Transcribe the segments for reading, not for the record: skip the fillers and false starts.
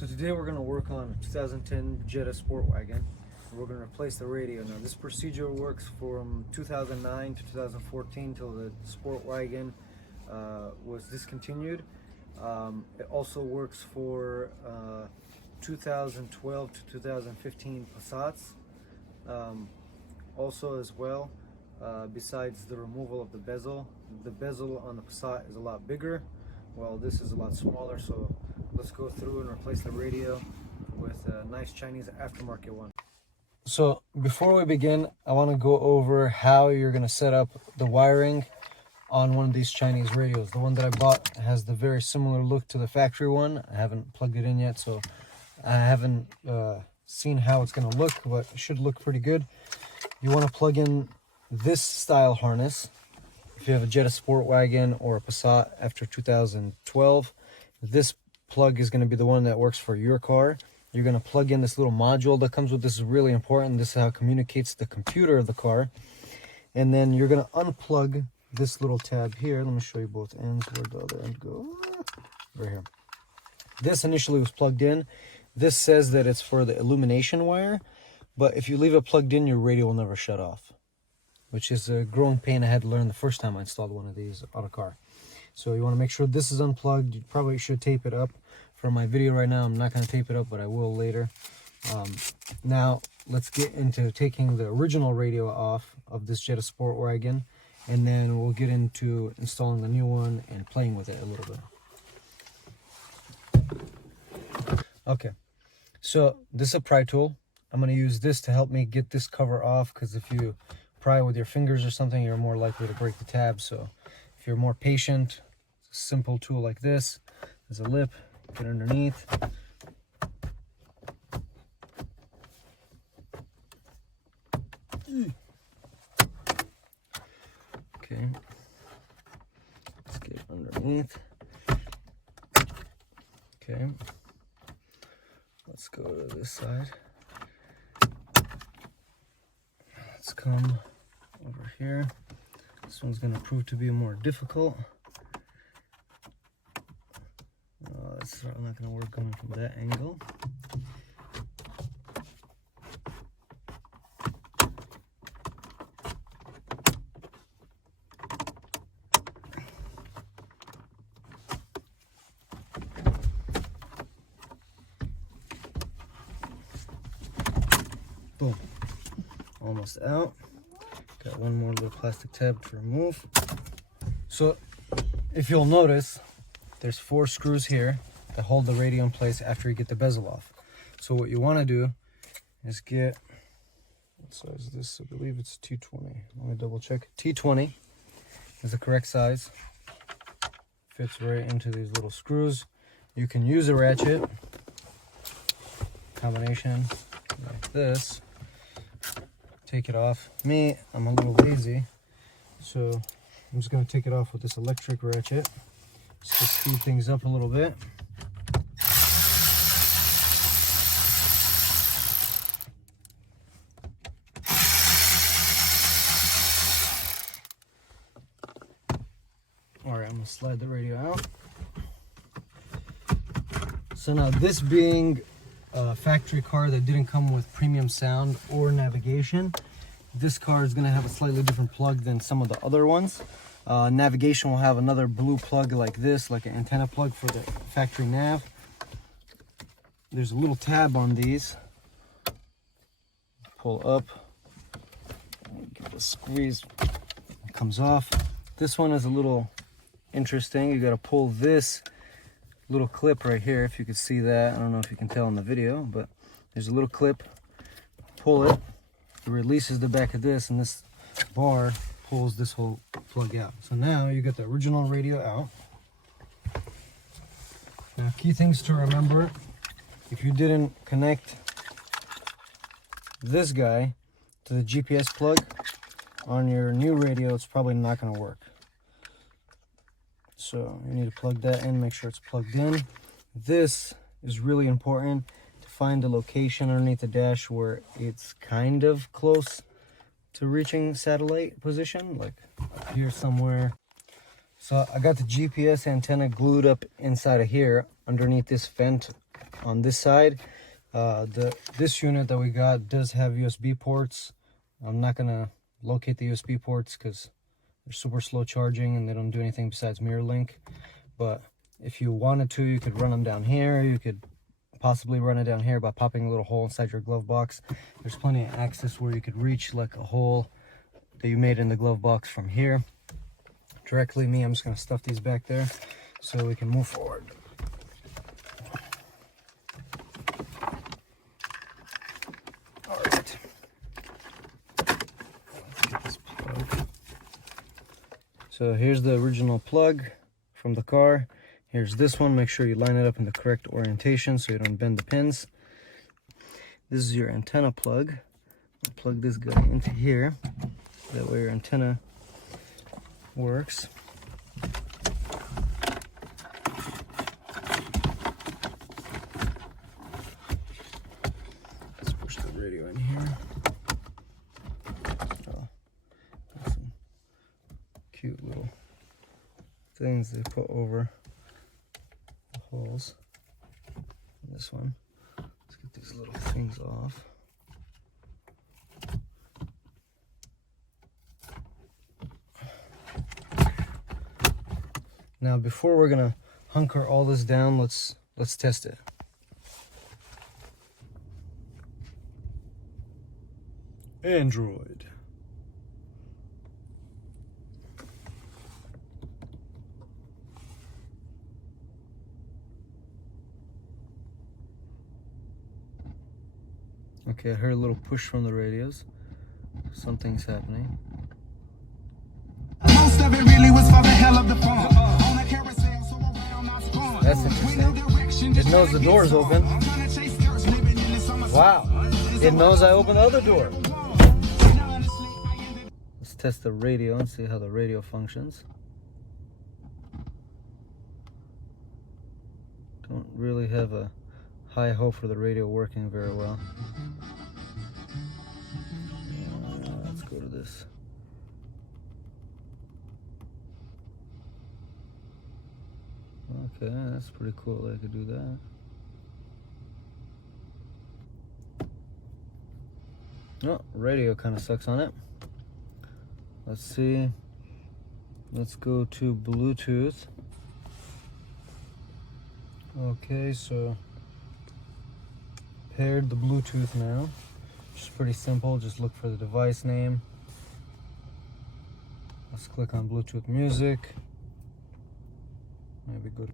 So today we're going to work on a 2010 Jetta Sportwagon. We're going to replace the radio. Now this procedure works from 2009 to 2014 till the Sportwagon was discontinued. It also works for 2012 to 2015 Passats. Also as well, besides the removal of the bezel on the Passat is a lot bigger, while this is a lot smaller. So let's go through and replace the radio with a nice Chinese aftermarket one. So before we begin, I want to go over how you're going to set up the wiring on one of these Chinese radios. The one that I bought has the very similar look to the factory one. I haven't plugged it in yet, so I haven't seen how it's going to look, but it should look pretty good. You want to plug in this style harness. If you have a Jetta Sportwagon or a Passat after 2012, this plug is going to be the one that works for your car. You're going to plug in this little module that comes with this. Is really important. This is how it communicates the computer of the car. And then you're going to unplug this little tab here. Let me show you both ends. Where'd the other end go? Right here. This initially was plugged in. This says that it's for the illumination wire, but if you leave it plugged in, your radio will never shut off, which is a growing pain I had to learn the first time I installed one of these on a car. So you want to make sure this is unplugged. You probably should tape it up. For my video right now, I'm not going to tape it up, but I will later. Now, let's get into taking the original radio off of this Jetta Sportwagon, and then we'll get into installing the new one and playing with it a little bit. Okay, so this is a pry tool. I'm going to use this to help me get this cover off, because if you pry with your fingers or something, you're more likely to break the tab. So if you're more patient, a simple tool like this, there's a lip. Get underneath. Okay. Let's get underneath. Okay. Let's go to this side. Let's come over here. This one's going to prove to be more difficult. It's not going to work coming from that angle. Boom. Almost out. Got one more little plastic tab to remove. So if you'll notice, there's 4 screws here that hold the radio in place after you get the bezel off. So what you want to do is get, what size is this? I believe it's T20. Let me double check. T20 is the correct size. Fits right into these little screws. You can use a ratchet combination like this. Take it off. Me, I'm a little lazy, so I'm just going to take it off with this electric ratchet. Just to speed things up a little bit. Alright, I'm going to slide the radio out. So now, this being a factory car that didn't come with premium sound or navigation, this car is going to have a slightly different plug than some of the other ones. Navigation will have another blue plug like this, like an antenna plug for the factory nav. There's a little tab on these. Pull up, give it a squeeze, it comes off. This one is a little interesting. You got to pull this little clip right here, if you could see that. I don't know if you can tell in the video, but there's a little clip. Pull it, it releases the back of this, and this bar pulls this whole plug out. So now you get the original radio out. Now, key things to remember: if you didn't connect this guy to the GPS plug on your new radio, it's probably not going to work. So you need to plug that in, make sure it's plugged in. This is really important to find the location underneath the dash where it's kind of close to reaching satellite position, like up here somewhere. So I got the GPS antenna glued up inside of here underneath this vent on this side. This unit that we got does have USB ports. I'm not gonna locate the USB ports because they're super slow charging and they don't do anything besides mirror link. But if you wanted to, you could run them down here. You could possibly run it down here by popping a little hole inside your glove box. There's plenty of access where you could reach like a hole that you made in the glove box from here directly. I'm just going to stuff these back there so we can move forward. All right, let's get this plug. So here's the original plug from the car. Here's this one. Make sure you line it up in the correct orientation so you don't bend the pins. This is your antenna plug. I'll plug this guy into here. That way your antenna works. Let's push the radio in here. Oh, there's some cute little things they put over the holes. And this one. Let's get these little things off. Now, before we're gonna hunker all this down, let's test it. Android. Okay, I heard a little push from the radios. Something's happening. Most of it really was for the hell of the fun. On a carousel, so around I spun. That's interesting. It knows the door's open. Wow. It knows I opened the other door. Let's test the radio and see how the radio functions. Don't really have a high hope for the radio working very well. Let's go to this. Okay, that's pretty cool. I could do that. Oh, radio kind of sucks on it. Let's see. Let's go to Bluetooth. Okay, so paired the Bluetooth now. It's pretty simple. Just look for the device name. Let's click on Bluetooth music. Maybe go to,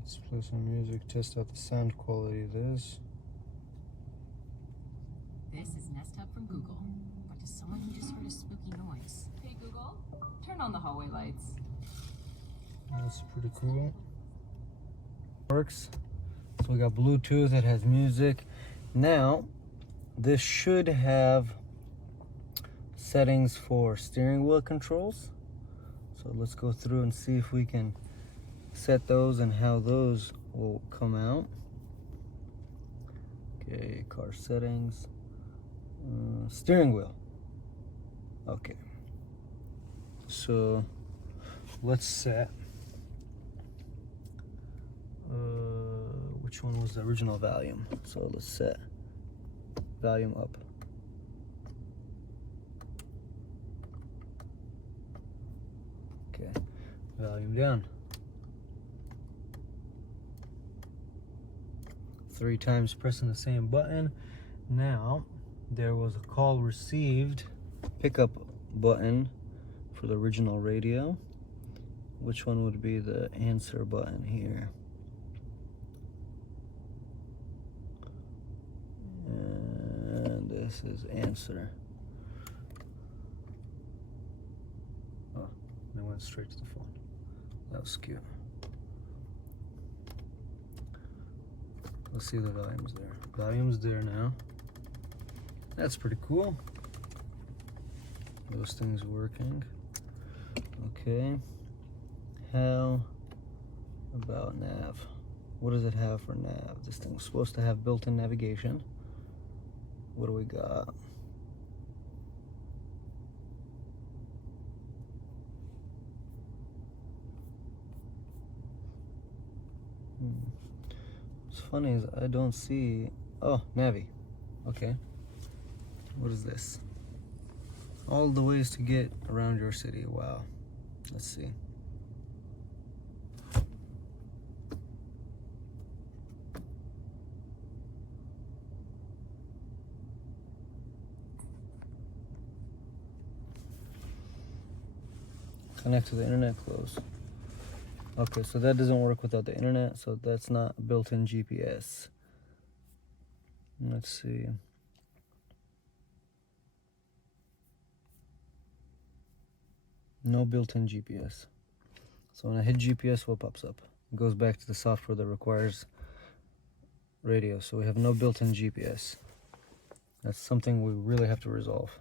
let's play some music, test out the sound quality of this. This is Nest Hub from Google. But to someone who just heard a spooky noise. Hey Google, turn on the hallway lights. That's pretty cool. Works. So we got Bluetooth, it has music. Now, this should have settings for steering wheel controls. So let's go through and see if we can set those and how those will come out. Okay, car settings, steering wheel. Okay, so let's set, which one was the original volume? So let's set volume up. Okay, volume down. 3 times pressing the same button. Now, there was a call received pickup button for the original radio. Which one would be the answer button here? And this is answer. Oh, they went straight to the phone. That was cute. Let's see the volumes there. Volume's there now. That's pretty cool. Those things working. Okay. How about nav? What does it have for nav? This thing's supposed to have built-in navigation. What do we got? What's funny is I don't see. Oh, Navi. Okay. What is this? All the ways to get around your city. Wow. Let's see. Connect to the internet, close. Okay, so that doesn't work without the internet, so that's not built-in GPS. Let's see. No built-in GPS. So when I hit GPS, what pops up? It goes back to the software that requires radio. So we have no built-in GPS. That's something we really have to resolve.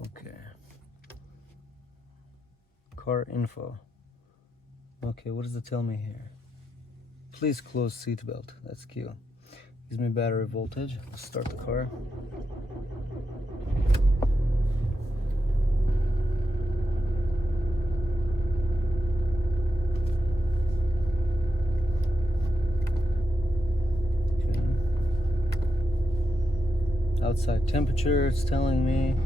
Okay. Car info. Okay, what does it tell me here? Please close seatbelt. That's cute. Gives me battery voltage. Let's start the car. Okay. Outside temperature, it's telling me.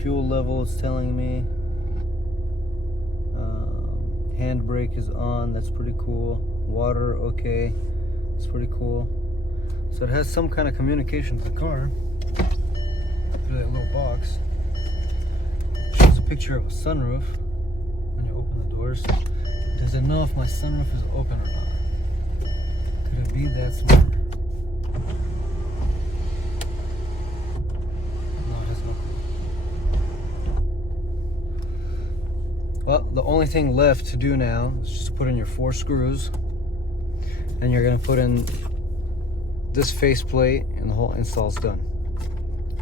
Fuel level, it's telling me. Handbrake is on. That's pretty cool. Water, okay. It's pretty cool. So it has some kind of communication with the car through that little box. It shows a picture of a sunroof when you open the doors. Does it know if my sunroof is open or not? Could it be that smart? No, it has no clue. Well, the only thing left to do now is just to put in your 4 screws, and you're going to put in this faceplate, and the whole install is done.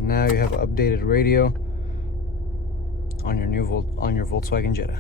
Now you have an updated radio on your Volkswagen Jetta.